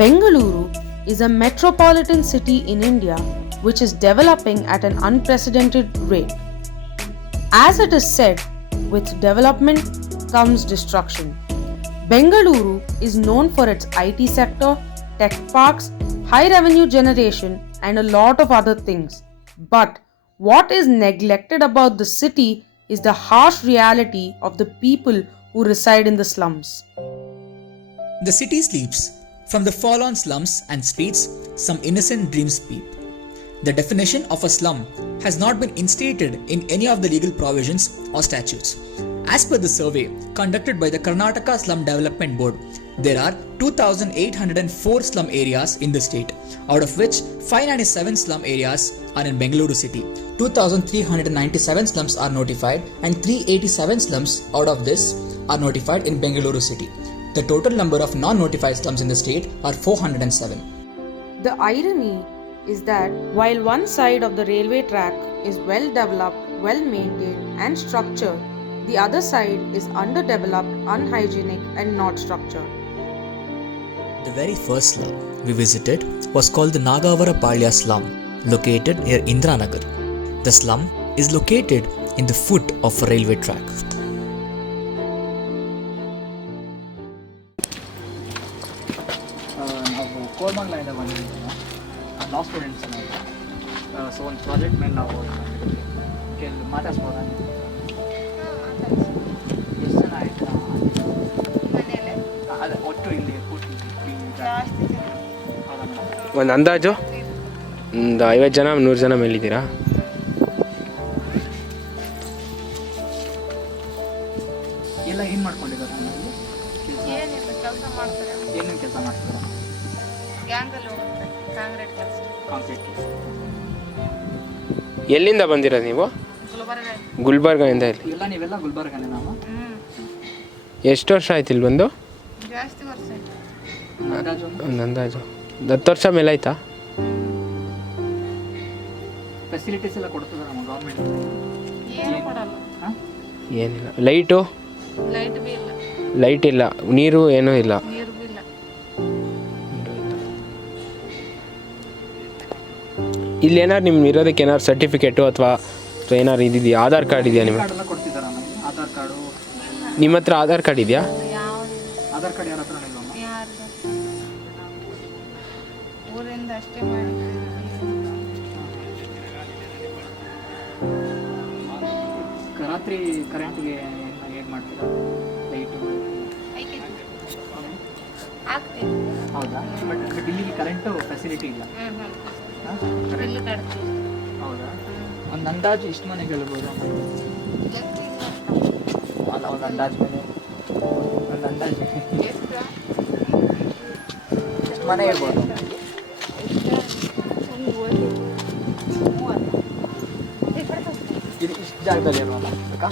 Bengaluru is a metropolitan city in India which is developing at an unprecedented rate. As it is said, with development comes destruction. Bengaluru is known for its IT sector, tech parks, high revenue generation, and a lot of other things. But what is neglected about the city is the harsh reality of the people who reside in the slums. The city sleeps. From the fallen slums and streets, some innocent dreams peep. The definition of a slum has not been instated in any of the legal provisions or statutes. As per the survey conducted by the Karnataka Slum Development Board, there are 2,804 slum areas in the state, out of which 597 slum areas are in Bengaluru city. 2,397 slums are notified and 387 slums out of this are notified in Bengaluru city. The total number of non-notified slums in the state are 407. The irony is that while one side of the railway track is well developed, well maintained and structured, the other side is underdeveloped, unhygienic and not structured. The very first slum we visited was called the Nagavara slum, located near Indranagar. The slum is located in the foot of a railway track. ಕೋರ್ಮಂಗ್ಲಿಂದ ಬಂದಿದ್ದೀವಿ ಲಾ students so ಒಂದು ಪ್ರಾಜೆಕ್ಟ್ ಮೇಲೆ ನಾವು ಮಾತಾಡ್ಸ್ಬೋದಾ ಎಷ್ಟು ಜನ ಆಯಿತು ಅದೇ ಒಟ್ಟು ಇಲ್ಲಿ ಒಂದು ಅಂದಾಜು ಒಂದು 50 ಜನ 100 ಜನ ಮೇಲಿದ್ದೀರಾ? ಎಲ್ಲ ಏನು ಮಾಡ್ಕೊಂಡಿದ್ದಾರೆ? ಏನೇನು ಕೆಲಸ ಮಾಡ್ತಾರೆ? ಎಲ್ಲಿಂದ ಬಂದಿರೋದು ನೀವು? ಗುಲ್ಬರ್ಗದಿಂದ. ಎಲ್ಲ ನೀವೆಲ್ಲ ಗುಲ್ಬರ್ಗನೇ? ನಾವು ಎಷ್ಟು ವರ್ಷ ಆಯ್ತು ಇಲ್ಲಿ ಬಂದು? ಒಂದು ಅಂದಾಜು 10 ವರ್ಷ ಮೇಲೆ ಆಯ್ತಾ? ಫೆಸಿಲಿಟೀಸ್ ಎಲ್ಲ ಕೊಡ್ತದೆ ನಮ್ಮ ಗೌರ್ಮೆಂಟ್? ಏನಿಲ್ಲ. ಲೈಟ್ ಇಲ್ಲ, ನೀರು ಏನೂ ಇಲ್ಲ. ಇಲ್ಲಿ ಏನಾರು ನಿಮ್ಗೆ ಇರೋದಕ್ಕೆ ಏನಾರು ಸರ್ಟಿಫಿಕೇಟು ಅಥವಾ ಏನಾರು ಇದೆಯಾ? ಆಧಾರ್ ಕಾರ್ಡ್ ಇದೆಯಾ ನಿಮಗೆ? ಆಧಾರ್ ಕಾರ್ಡು ನಿಮ್ಮ ಹತ್ರ ಆಧಾರ್ ಕಾರ್ಡ್ ಇದೆಯಾ? ಆಧಾರ್ ಕಾರ್ಡ್ ಯಾರ ಹತ್ರ ಇಲ್ಲ. ರಾತ್ರಿ ಕರೆಂಟ್ಗೆ ಏನು ಮಾಡ್ತೀರಾ? ಲೈಟು ಹೌದಾ? ಬಟ್ ಇಲ್ಲಿಗೆ ಕರೆಂಟು ಫೆಸಿಲಿಟಿ ಇಲ್ಲ. ಹೌದಾ? ಒಂದು ಅಂದಾಜು ಇಷ್ಟು ಮನೆ ಹೇಳ್ಬೋದು? ಅಲ್ಲ, ಒಂದು ಅಂದಾಜು ಮೇಲೆ ಎಷ್ಟು ಮನೆ ಹೇಳ್ಬೋದು? ಇದು ಇಷ್ಟು ಜಾಗದಲ್ಲಿ ಇರುವಲ್ಲ ಅಕ್ಕ?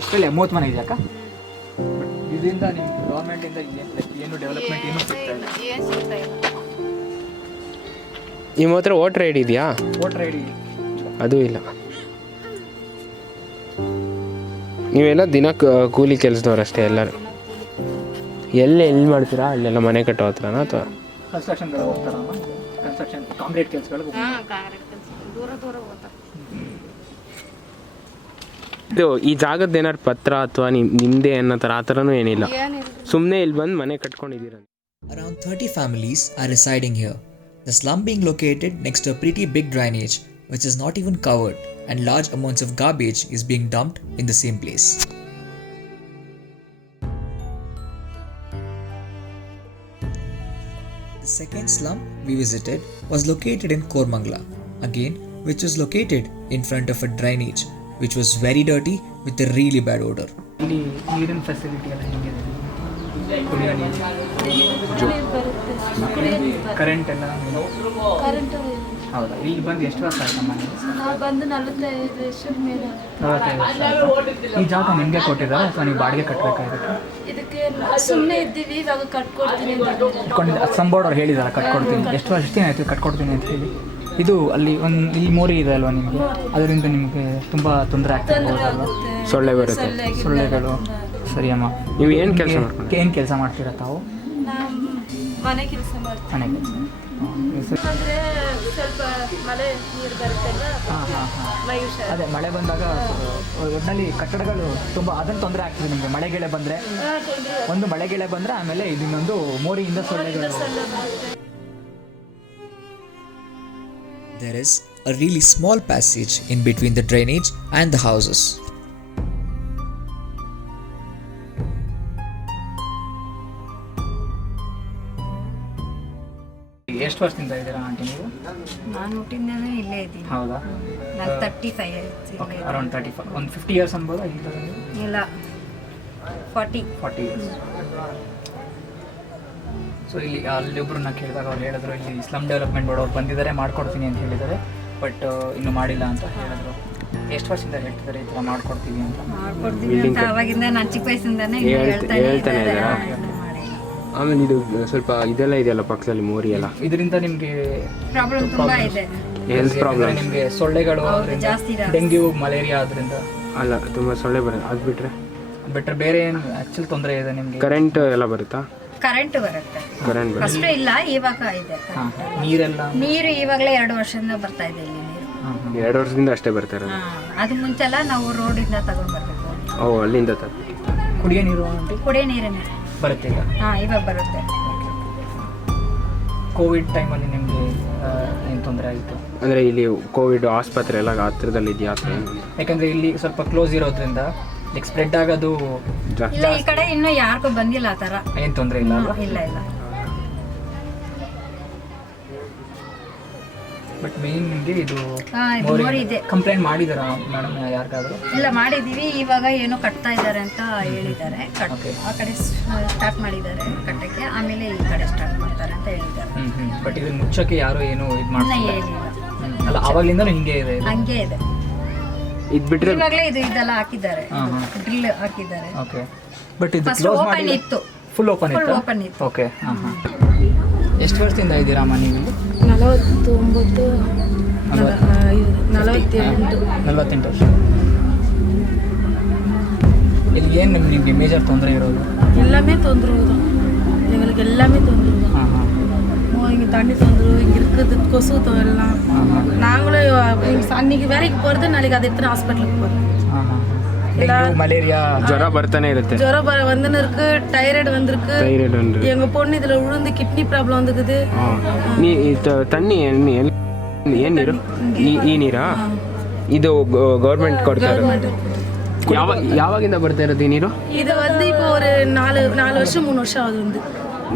ಇಷ್ಟರಲ್ಲಿ 30 ಮನೆ ಇದೆಯಾ ಅಕ್ಕ? ಬಟ್ ಇದರಿಂದ ನಿಮ್ಗೆ ಗೌರ್ಮೆಂಟಿಂದ ಏನು ಡೆವಲಪ್ಮೆಂಟ್ ಏನೂ ಸಿಗ್ತಾ ಇಲ್ಲ. ನಿಮ್ಮ ಹತ್ರ ವೋಟರ್ ಐ ಡಿ ಇದೆಯಾ? ವೋಟರ್ ಐ ಡಿ ಅದೂ ಇಲ್ಲ. ನೀವೆಲ್ಲ ದಿನ ಕೂಲಿ ಕೆಲಸದವ್ರು ಅಷ್ಟೇ ಎಲ್ಲರೂ? ಎಲ್ಲಿ ಮಾಡ್ತೀರಾ? ಅಲ್ಲೆಲ್ಲ ಮನೆ ಕಟ್ಟೋ ಹತ್ರನಾ ಅಥವಾ ಕನ್ಸ್ಟ್ರಕ್ಷನ್ಗಳು ಹೋಗ್ತಾರಲ್ಲ? ಕನ್ಸ್ಟ್ರಕ್ಷನ್ ಕಾಂಕ್ರೀಟ್ ಕೆಲಸಗಳು ಇದು ಈ ಜಾಗದ ಏನಾರು ಪತ್ರ ಅಥವಾ ನಿಮ್ಮದೇ ಅನ್ನೋ ಥರ ಆ ಥರನೂ ಏನಿಲ್ಲ? ಸುಮ್ಮನೆ ಇಲ್ಲಿ ಬಂದು ಮನೆ ಕಟ್ಕೊಂಡಿದ್ದೀರ? Around 30 families are residing here. The slum being located next to a pretty big drainage which is not even covered, and large amounts of garbage is being dumped in the same place. The second slum we visited was located in Kormangla, again which was located in front of a drainage which was very dirty with a really bad odor. ಇಲ್ಲಿ ನೀರಿನ ಫೆಸಿಲಿಟಿ ಎಲ್ಲ ಹೆಂಗಿದೆ? ಕರೆಂಟ್ ಎಲ್ಲ ಹೌದಾ? ಇಲ್ಲಿ ಬಂದು ಎಷ್ಟು ವರ್ಷ ಆಯ್ತು ಮನೆ? ನಾವು ಬಂದು 45 ವರ್ಷದ ಮೇಲೆ. 45 ವರ್ಷ. ಈ ಜಾಗ ನಿಮಗೆ ಕೊಟ್ಟಿದ್ದಾರೆ ಅಥವಾ ನೀವು ಬಾಡಿಗೆ ಕಟ್ಟಬೇಕಾಗುತ್ತೆ? ಇದಕ್ಕೆ ಸುಮ್ಮನೆ ಇದ್ದೀವಿ, ಇವಾಗ ಕಟ್ಕೊಡ್ತೀನಿ ಅಂತ ಸಂಬೋರ್ಡ್ ಅವ್ರು ಹೇಳಿದಾರೆ ಕಟ್ಕೊಡ್ತೀನಿ. ಎಷ್ಟು ದಿನ ಆಯಿತು ಕಟ್ಕೊಡ್ತೀನಿ ಅಂತ ಹೇಳಿ? ಇದು ಅಲ್ಲಿ ಇಲ್ಲಿ ಮೋರಿ ಇದೆ ಅಲ್ವಾ ನಿಮಗೆ? ಅದರಿಂದ ನಿಮಗೆ ತುಂಬ ತೊಂದರೆ ಆಗ್ತಿರ್ಬೋದಲ್ವ? ಸೊಳ್ಳೆ ಬರುತ್ತೆ. ಸೊಳ್ಳೆಗಳು. ಸರಿ ಅಮ್ಮ. ನೀವು ಏನು ಕೆಲಸ ಮಾಡ್ತೀರಾ ತಾವು? ಮನೆ ಕೆಲಸ ಮಾಡ್ತೀನಿ. ಮನೆ ಕೆಲಸ. ಅಂದರೆ ಸ್ವಲ್ಪ ಮಳೆ ನೀರು ಬರುತ್ತಲ್ಲ, ಮೈ ಹುಷಾರು. ಅದೇ ಮಳೆ ಬಂದಾಗ ಒಟ್ಟಿನಲ್ಲಿ ಕಟ್ಟಡಗಳು ತುಂಬ ಅದನ್ನು ತೊಂದರೆ ಆಗ್ತದೆ ನಿಮಗೆ. ಮಳೆಗೆಳೆ ಬಂದರೆ, ಒಂದು ಮಳೆಗೆಳೆ ಬಂದರೆ ಆಮೇಲೆ ಇದನ್ನೊಂದು ಮೋರಿಯಿಂದ ಸೊಳ್ಳೆಗಳು. There is a really small passage in between the drainage and the houses. ಎಷ್ಟು ವರ್ಷದಿಂದ ಇದ್ದೀರಾ ಆಂಟಿ ನೀವು? ನಾನು ಹುಟ್ಟಿಂದನೇ ಇಲ್ಲೇ ಇದ್ದೀನಿ. ಹೌದಾ? ನಾನು 35 ಓಕೆ, ಅರೌಂಡ್ 35, ಒಂದು 50 ಇಯರ್ಸ್ ಅನ್ಬೋದಾ? ಇಲ್ಲ, 40 ಇಯರ್ಸ್. ಸೊ ಇಲ್ಲಿ ಅಲ್ಲೊಬ್ಬರನ್ನ ಕೇಳಿದಾಗ ಅವ್ರು ಹೇಳಿದ್ರು, ಇಲ್ಲಿ ಸ್ಲಮ್ ಡೆವಲಪ್ಮೆಂಟ್ ಬೋರ್ಡ್ ಅವ್ರು ಬಂದಿದ್ದಾರೆ, ಮಾಡ್ಕೊಡ್ತೀನಿ ಅಂತ ಹೇಳಿದ್ದಾರೆ, ಬಟ್ ಇನ್ನೂ ಮಾಡಿಲ್ಲ ಅಂತ ಹೇಳಿದ್ರು. ಎಷ್ಟು ವರ್ಷದಿಂದ ಹೇಳ್ತಿದ್ದಾರೆ ಈ ಥರ ಮಾಡ್ಕೊಡ್ತೀವಿ ಅಂತ? ಮಾಡ್ಕೊಡ್ತೀನಿ ಅಂತ ಅವಾಗಿಂದ ನಾನು ಚಿಕ್ಕ ವಯಸ್ಸಿಂದಾನೇ ಹೇಳ್ತಾನೆ ಇದ್ದಾರೆ. ಆಮೇಲೆ ಇದು ಸ್ವಲ್ಪ ಇದೆಲ್ಲ ಇದೆಯಲ್ಲ ಪಕ್ಕದಲ್ಲಿ ಮೋರಿ ಎಲ್ಲ, ಇದರಿಂದ ನಿಮಗೆ ಪ್ರಾಬ್ಲಮ್ ತುಂಬಾ ಇದೆ. ಹೆಲ್ತ್ ಪ್ರಾಬ್ಲಮ್, ನಿಮಗೆ ಸೊಳ್ಳೆಗಳು, ಜಾಸ್ತಿ ಇದೆ. ಡೆಂಗ್ಯೂ, ಮಲೇರಿಯಾ ಅದರಿಂದ ಅಲ್ಲ ತುಂಬ ಸೊಳ್ಳೆ ಬರುತ್ತೆ. ಅದು ಬಿಟ್ಟರೆ ಬೇರೆ ಏನು ಆ್ಯಕ್ಚುಲಿ ತೊಂದರೆ ಇದೆ ನಿಮಗೆ? ಕರೆಂಟ್ ಎಲ್ಲ ಬರುತ್ತಾ? ಕರೆಂಟ್ ಬರುತ್ತೆ. ಕರೆಂಟ್ ಬರುತ್ತೆ. ಫಸ್ಟ್ ಇಲ್ಲ, ಇವಾಗ ಇದೆ. ನೀರೆಲ್ಲ? ನೀರು ಇವಾಗಲೇ 2 ವರ್ಷದಿಂದ ಬರ್ತಾ ಇದೆ ಇಲ್ಲಿ ನೀರು. 2 ವರ್ಷದಿಂದ ಅಷ್ಟೇ ಬರ್ತಾ ಇರೋದು. ಅದು ಮುಂಚೆಲ್ಲ ನಾವು ರೋಡಿಂದ ತಗೊಂಡ್ಬರ್ಬೇಕು. ಓ, ಅಲ್ಲಿಂದ ಕುಡಿಯೋ ನೀರು ಆಂಟಿ? ಕುಡಿಯೋ ನೀರನ್ನೇ ಬರುತ್ತೆ ಈಗ? ಇವಾಗ ಬರುತ್ತೆ. ಕೋವಿಡ್ ಟೈಮಲ್ಲಿ ನಿಮಗೆ ಏನು ತೊಂದರೆ ಆಯಿತು? ಅಂದರೆ ಇಲ್ಲಿ ಕೋವಿಡ್ ಆಸ್ಪತ್ರೆ ಎಲ್ಲ ಹತ್ತಿರದಲ್ಲಿ ಇದೆಯಾ? ಯಾಕಂದರೆ ಇಲ್ಲಿ ಸ್ವಲ್ಪ ಕ್ಲೋಸ್ ಇರೋದ್ರಿಂದ ಲೈಕ್ ಸ್ಪ್ರೆಡ್ ಆಗೋದು ಜಾಸ್ತಿ. ಇಲ್ಲ, ಈ ಕಡೆ ಇನ್ನೂ ಯಾರಿಗೂ ಬಂದಿಲ್ಲ ಆ ಥರ. ಏನು ತೊಂದರೆ ಇಲ್ಲ? ಇಲ್ಲ. ಬಟ್ ಮೇನ್ ನಿಮಗೆ ಇದು ಮೋರಿ ಇದೆ. ಕಂಪ್ಲೇಂಟ್ ಮಾಡಿದಾರಾ ಮೇಡಮ್ ಯಾರಿಗಾದರೂ? ಇಲ್ಲ, ಮಾಡಿದ್ದೀವಿ. ಇವಾಗ ಏನೋ ಕಟ್ತಾ ಇದ್ದಾರೆ ಅಂತ ಹೇಳಿದ್ದಾರೆ. ಆ ಕಡೆ ಸ್ಟಾರ್ಟ್ ಮಾಡಿದ್ದಾರೆ ಕಟ್ಟಕ್ಕೆ, ಆಮೇಲೆ ಈ ಕಡೆ ಸ್ಟಾರ್ಟ್ ಮಾಡ್ತಾರೆ ಅಂತ ಹೇಳಿದ್ದಾರೆ. ಬಟ್ ಇದನ್ನ ಮುಚ್ಚಕ್ಕೆ ಯಾರು ಏನು ಇದು ಮಾಡ್ತಿಲ್ಲ? ಹೇಳಿಲ್ಲ. ಅಲ್ಲ, ಆವಾಗಲಿಂದ ಹಿಂಗೆ ಇದೆ? ಹಂಗೆ ಇದೆ. ಇದು ಬಿಟ್ಟರೆ ಇವಾಗಲೇ ಇದೆಲ್ಲ ಹಾಕಿದ್ದಾರೆ, ಡ್ರಿಲ್ ಹಾಕಿದ್ದಾರೆ. ಓಕೆ. ಬಟ್ ಇದು ಫಸ್ಟ್ ಕ್ಲೋಸ್ ಓಪನ್ ಮಾಡಿ ಇತ್ತು. ಫುಲ್ ಓಪನ್ ಇತ್ತು? ಓಪನ್ ಇತ್ತು. ಓಕೆ. ಎಷ್ಟು ವರ್ಷದಿಂದ ಇದ್ದೀರಮ್ಮ ನೀವು? 49, 48 ವರ್ಷ. ಇಲ್ಲಿ ಏನು ನಿಮಗೆ ಮೇಜರ್ ತೊಂದರೆ ಇರೋದು? எல்லாமே தொந்தரவு எங்களுக்கு எல்லாமே தொந்தரவு தான். இங்கே தண்ணி தொந்தரவு, இங்கே இருக்கிறது கொசு எல்லாம். நாங்களும் அன்னைக்கு வேலைக்கு போகிறது, நாளைக்கு அதை எடுத்துட்டு ஹாஸ்பிட்டலுக்கு போகிறோம். ಮಲೇರಿಯಾ, ಜ್ವರ ಬರ್ತಾನೆ ಇರುತ್ತೆ. ಜ್ವರ வந்துன்னு இருக்கு, டைராய்டு வந்திருக்கு. எங்க பொண்ணு இதுல விழுந்து கிட்னி ப்ராப்ளம் வந்துக்குது. ನೀ ತಣ್ಣಿ ಏನು ನೀರು? ಈ ನೀರಾ? ಇದು ಗೌರ್ಮೆಂಟ್ ಕೊಡ್ತಾರೆ. ಯಾವಾಗಿಂದ ಬರ್ತಾ ಇರೋದು ಈ ನೀರು? இது இப்போ ஒரு 4 வருஷம் 3 வருஷம் ஆகுது வந்து.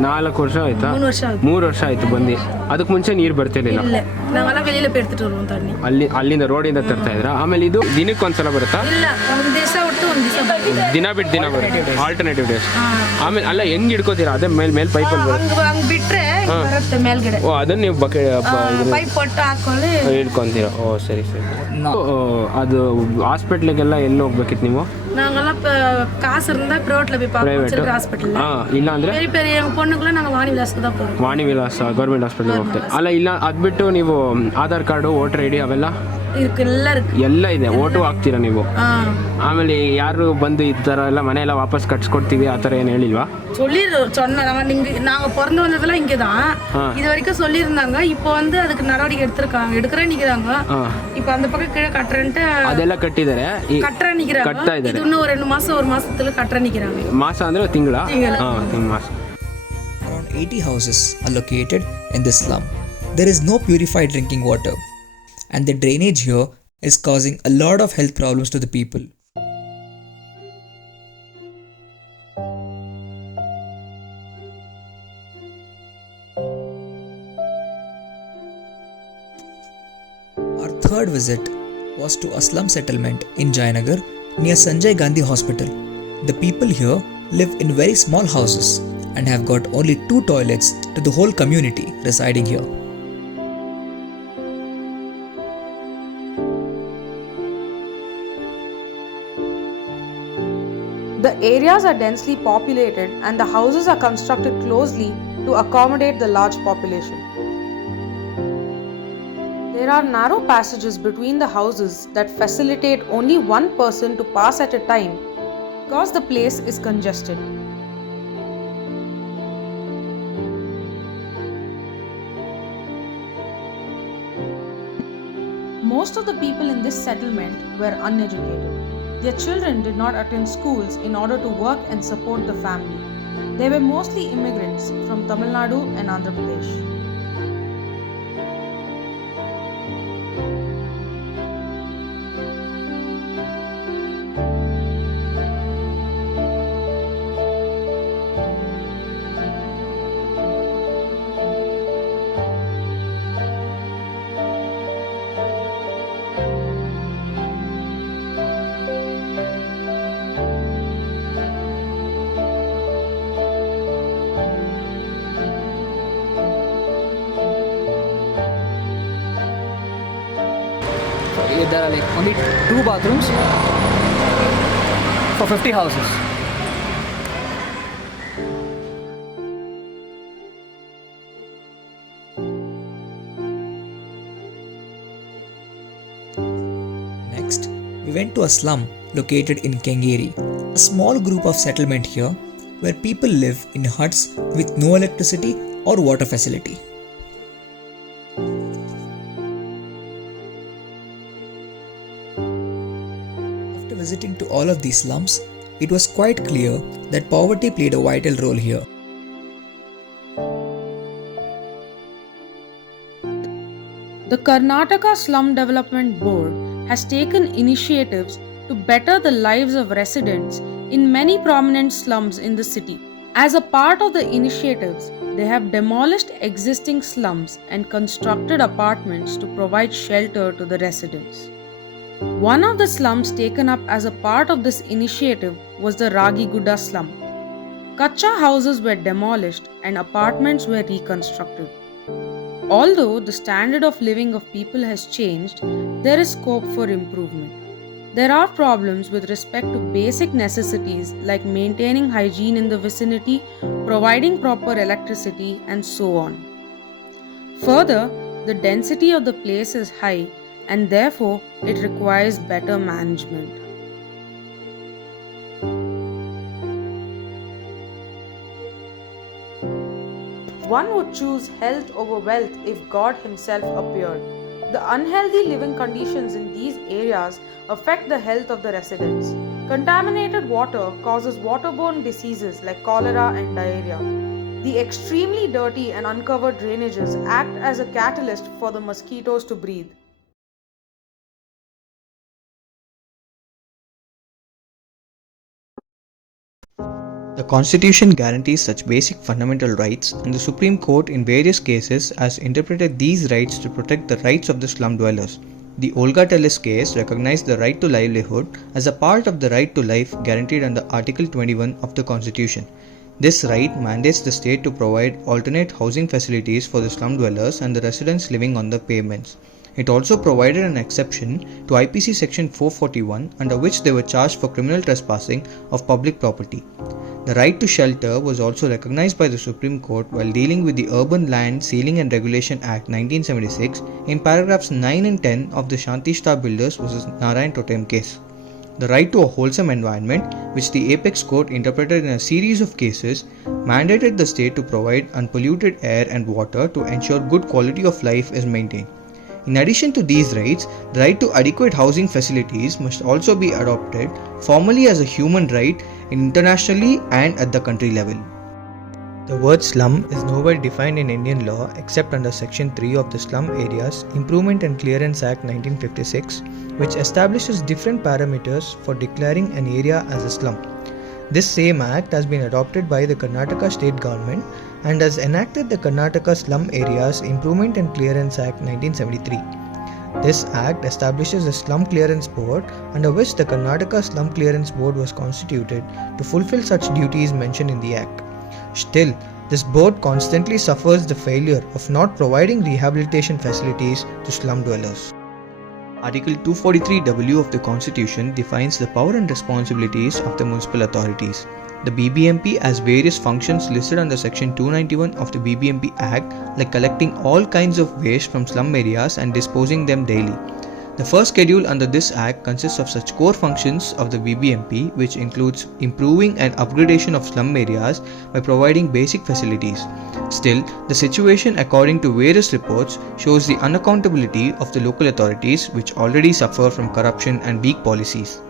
4 ವರ್ಷ ಆಯ್ತಾ? 3 ವರ್ಷ ಆಯ್ತು. 3 ವರ್ಷ ಆಯ್ತು ಬಂದು. ಅದಕ್ಕೆ ಮುಂಚೆ ನೀರು ಬರ್ತಿರ್ಲಿಲ್ಲ? ಇಲ್ಲ, ನಾವೆಲ್ಲ வெளியில போய் எடுத்துட்டு வருவோம் தண்ணி. ಅಲ್ಲಿಂದ ರೋಡಿಂದ ತರ್ತಾ ಇದ್ರ? ಆಮೇಲೆ ಇದು ದಿನಕ್ಕೆ ಒಂದ್ಸಲ ಬರುತ್ತಾ? ಇಲ್ಲ, ಒಂದು ದಿವಸ ಒಟ್ಟು ಒಂದು ದಿವಸ ಬರುತ್ತೆ. ದಿನ ಬಿಟ್ಟು ದಿನ ಬರುತ್ತೆ, ಆಲ್ಟರ್ನೇಟಿವ್ ಡೇಸ್. ಆಮೇಲೆ ಅಲ್ಲ, ಹೆಂಗ್ ಹಿಡ್ಕೋತೀರಾ? ಅದೇ ಮೇಲ್ ಪೈಪಲ್ಲಿ ಬರುತ್ತೆ. ಹಂಗೆ ಬಿಟ್ರೆ ಬರುತ್ತೆ ಮೇಲ್ಗಡೆ. ಓ, ಅದನ್ನ ನೀವು ಪೈಪ್ ಕೊಟ್ಟು ಹಾಕೊಳ್ಳಿ ಹಿಡ್ಕೊಂತೀರಾ? ಓ, ಸರಿ. ಅದು ಹಾಸ್ಪಿಟ್ಲಿಗೆಲ್ಲ ಎಲ್ಲಿ ಹೋಗ್ಬೇಕಿತ್ತು ನೀವು? நாங்கெல்லாம் இப்போ காசு இருந்தால் ப்ரைவேட்டில் போய் பார்ப்போம், ஹாஸ்பிட்டலில். ಇಲ್ಲ ಅಂದ್ರೆ பெரிய பெரிய எங்கள் பொண்ணுக்குள்ள நாங்கள் வாணி விலாஸுக்கு தான் போகிறோம். ವಾಣಿ ವಿಲಾಸ ಗೌರ್ಮೆಂಟ್ ಹಾಸ್ಪಿಟಲ್ ಹೋಗ್ತೇವೆ. ಅಲ್ಲ, ಇಲ್ಲ ಅದು ಬಿಟ್ಟು ನೀವು Aadhaar card, voter I D ಅವೆಲ್ಲ இருக்கு, எல்லாம் இருக்கு. ಎಲ್ಲ ಇದೆ. ಓಟು ಹಾಕ್ತೀರಾ ನೀವು? ಆಮೇಲೆ ಯಾರು ಬಂದು ಈ ಥರ ಎಲ್ಲ ಮನೆಯೆಲ್ಲ ವಾಪಸ್ ಕಟ್ಸ್ಕೊಡ್ತೀವಿ ಆ ಥರ ಏನು ಹೇಳಿಲ್ವಾ? நாங்கள் பிறந்து வந்ததெல்லாம் இங்கே தான். இது வரைக்கும் சொல்லியிருந்தாங்க. இப்போ வந்து அதுக்கு நடவடிக்கை எடுக்கிறேன்னு நிற்கிறாங்க. இப்போ அந்த பக்கம் கீழே கட்டுறேன்ட்டு ಅದೆಲ್ಲ ಕಟ್ಟಿದ್ದಾರೆ, கட்டுறேன் நிற்கிறாங்க. ಕಟ್ತಾ ಇದ್ದಾರೆ. இன்னும் ஒரு 2 மாதம், 1 மாசத்துல கட்டுறேன் நிற்கிறாங்க. ಮಾಸ ಅಂದರೆ ತಿಂಗಳ? ಮಾಸ. Around 80 houses are located in this slum. There is no purified drinking water, and the drainage here is causing a lot of health problems to the people. Our third visit was to a slum settlement in Jayanagar near Sanjay Gandhi Hospital. The people here live in very small houses and have got only 2 toilets to the whole community residing here. The areas are densely populated and the houses are constructed closely to accommodate the large population. There are narrow passages between the houses that facilitate only one person to pass at a time because the place is congested. Most of the people in this settlement were uneducated. Their children did not attend schools in order to work and support the family. They were mostly immigrants from Tamil Nadu and Andhra Pradesh. There are like only 2 bathrooms for 50 houses. Next, we went to a slum located in Kengeri, a small group of settlement here where people live in huts with no electricity or water facility. After visiting to all of these slums, it was quite clear that poverty played a vital role here. The Karnataka Slum Development Board has taken initiatives to better the lives of residents in many prominent slums in the city. As a part of the initiatives, they have demolished existing slums and constructed apartments to provide shelter to the residents. One of the slums taken up as a part of this initiative was the Ragiguda slum. Kacha houses were demolished and apartments were reconstructed. Although the standard of living of people has changed, there is scope for improvement. There are problems with respect to basic necessities like maintaining hygiene in the vicinity, providing proper electricity, and so on. Further, the density of the place is high and therefore it requires better management. One would choose health over wealth if God Himself appeared. The unhealthy living conditions in these areas affect the health of the residents. Contaminated water causes waterborne diseases like cholera and diarrhea. The extremely dirty and uncovered drainages act as a catalyst for the mosquitoes to breathe. The Constitution guarantees such basic fundamental rights, and the Supreme Court in various cases has interpreted these rights to protect the rights of the slum dwellers. The Olga Tellis case recognized the right to livelihood as a part of the right to life guaranteed under Article 21 of the Constitution. This right mandates the state to provide alternate housing facilities for the slum dwellers and the residents living on the pavements. It also provided an exception to IPC Section 441, under which they were charged for criminal trespassing of public property. The right to shelter was also recognized by the Supreme Court while dealing with the Urban Land Ceiling and Regulation Act 1976 in paragraphs 9 and 10 of the Shanti Star Builders vs. Narayan Totem case. The right to a wholesome environment, which the Apex Court interpreted in a series of cases, mandated the state to provide unpolluted air and water to ensure good quality of life is maintained. In addition to these rights, the right to adequate housing facilities must also be adopted formally as a human right internationally and at the country level. The word slum is nowhere defined in Indian law except under Section 3 of the Slum Areas Improvement and Clearance Act 1956, which establishes different parameters for declaring an area as a slum. This same act has been adopted by the Karnataka state government and has enacted the Karnataka Slum Areas Improvement and Clearance Act 1973. This act establishes a Slum Clearance Board under which the Karnataka Slum Clearance Board was constituted to fulfill such duties mentioned in the act. Still, this board constantly suffers the failure of not providing rehabilitation facilities to slum dwellers. Article 243W of the Constitution defines the power and responsibilities of the municipal authorities. The BBMP has various functions listed under Section 291 of the BBMP Act, like collecting all kinds of waste from slum areas and disposing them daily. The first schedule under this Act consists of such core functions of the BBMP, which includes improving and upgradation of slum areas by providing basic facilities. Still, the situation, according to various reports, shows the unaccountability of the local authorities, which already suffer from corruption and weak policies.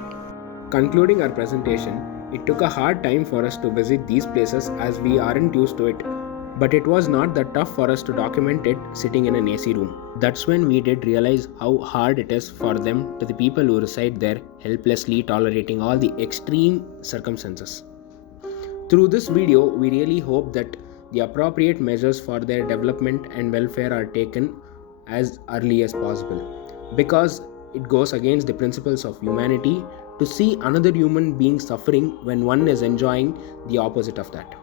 Concluding our presentation, it took a hard time for us to visit these places as we aren't used to it. But it was not that tough for us to document it sitting in an AC room. That's when we did realize how hard it is for them, to the people who reside there, helplessly tolerating all the extreme circumstances. Through this video, we really hope that the appropriate measures for their development and welfare are taken as early as possible, because it goes against the principles of humanity to see another human being suffering when one is enjoying the opposite of that.